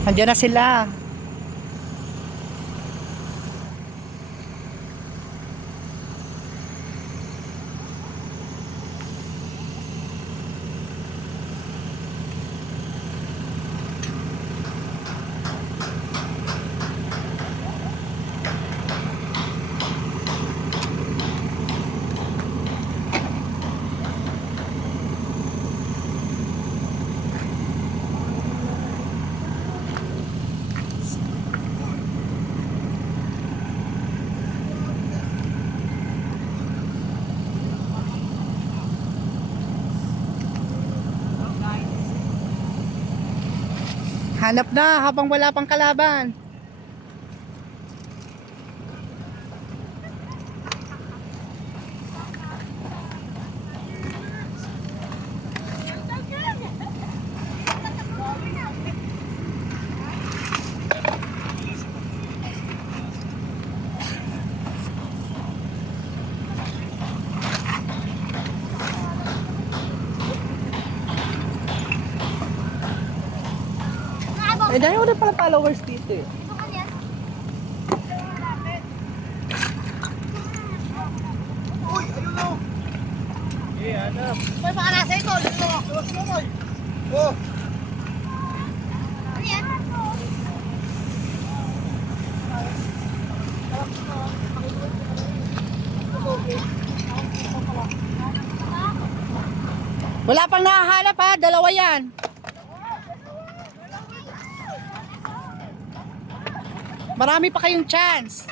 Andiyan na sila. Hanap na habang wala pang kalaban. Eh, dahil wala pala followers dito eh. Uy, ayun o! Eh, hanap. May baka nasa ito. Oh! Ano yan? Wala pang nahahanap ha, dalawa yan. Marami pa kayong chance.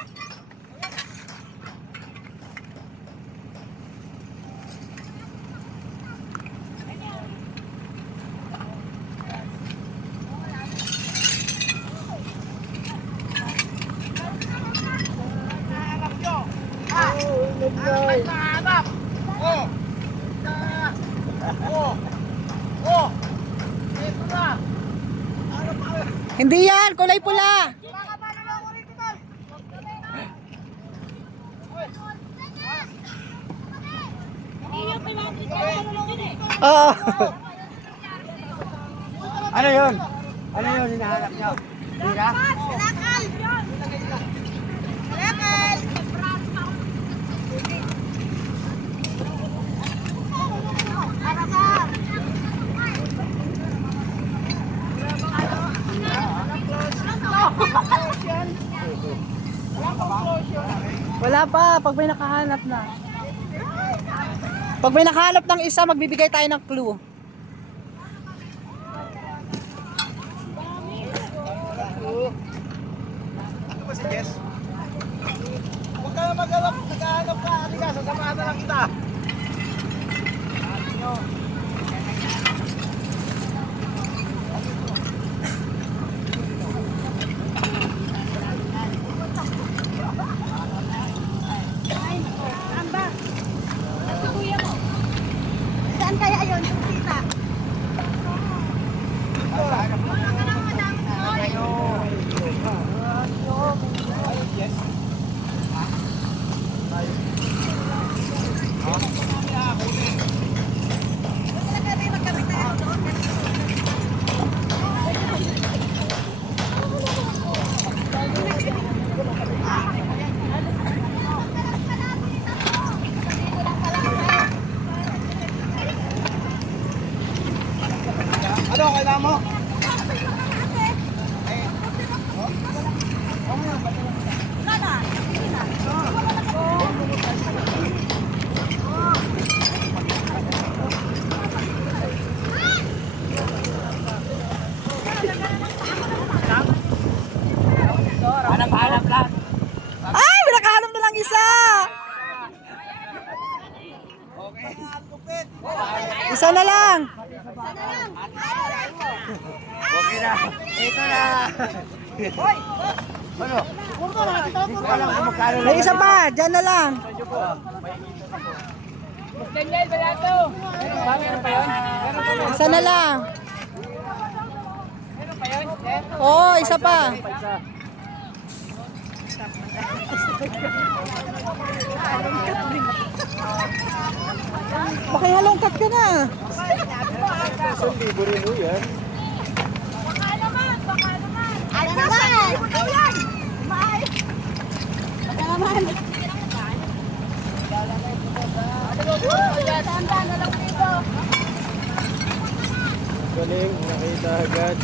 Hanap! Oh! Oh! Oh! Ito na! Hindi yan, kulay pula. Oo. Ano yun? Ano yun hinahanap nyo? Tira? Kalakal! Kalakal! Arasa! Wala pa, pag may nakahanap na. Pag may nakahanap ng isa, magbibigay tayo ng clue. Ano ba si Jess? Huwag ka na maghanap ka. Halika, sasamahan na lang kita. Saan kaya yun? Yung tita? Ano, kailangan mo? Hanap lang. Ay, may nakahanap na lang isa. Okay. Isa na lang. Okay na. Ito na. Hoy! Ano? Hindi ko alam kung magkano May isa pa, dyan na lang. Isa na lang. Oo, isa pa. Makihalongkat ka na. Isang libo rin ho yan. Baka naman, baka naman. agad.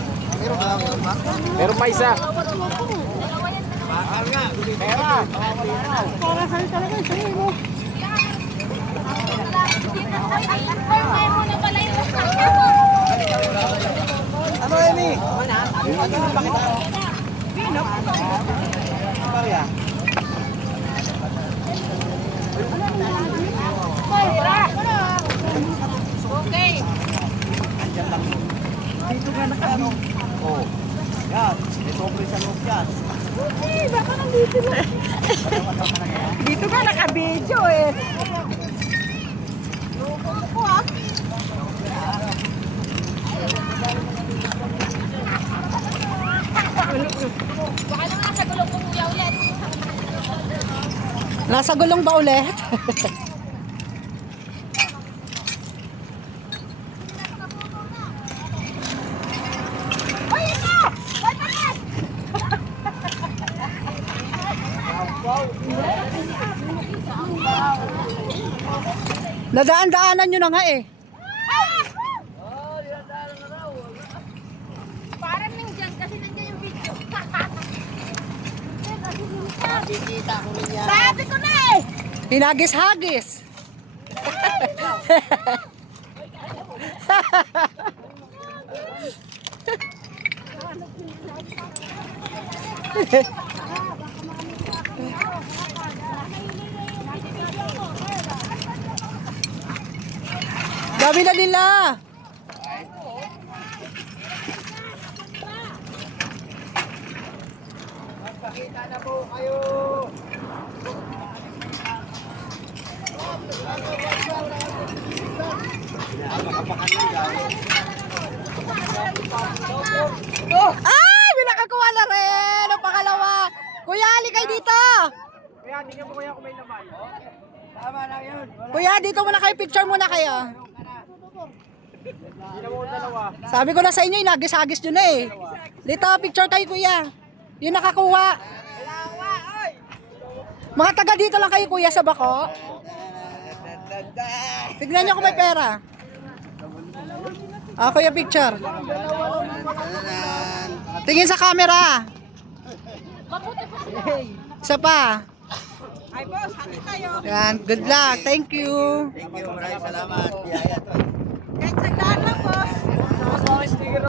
Meron pa isa. Para sa'yo talaga, sa'yo mo. Ano, Emi? Ano na bakit ako? Pinap. Pariya. Okay. Dito ka nakano. Oh. Yan. May sobre sa loob yan. Baka nandito na. Dito ka naka-video eh. Loko ko ah. Baka naman nasa gulong kong kuya ulit. Nasa gulong ba ulit? Hoy, ito! Hoy, pakas! Nadaan-daanan nyo na nga eh. Parang nandyan kasi nandiyan yung video. Nakikita ko rin yan. Sabi ko na eh! Hinagis-hagis. Gabi na nila. Pakita na po kayo. Ay, may nakakuha na rin. Ang pangalawa. Kuya, ali kayo dito. Kuya, tingnan mo kuya kung may laman. Tama lang yun. Kuya, dito muna kayo. Picture muna kayo. Tingnan mo kung dalawa. Sabi ko na sa inyo, inagis-agis nyo na eh. Dito, picture kayo kuya. Yung nakakuha. Mga taga dito lang kayo kuya sa bako. Tignan nyo kung may pera. Ah, kuya picture. Tingin sa camera. Isa pa. Ay boss, hati tayo. Yan, good luck. Thank you. Thank you. Maraming salamat. Biyaya to. Kahit sa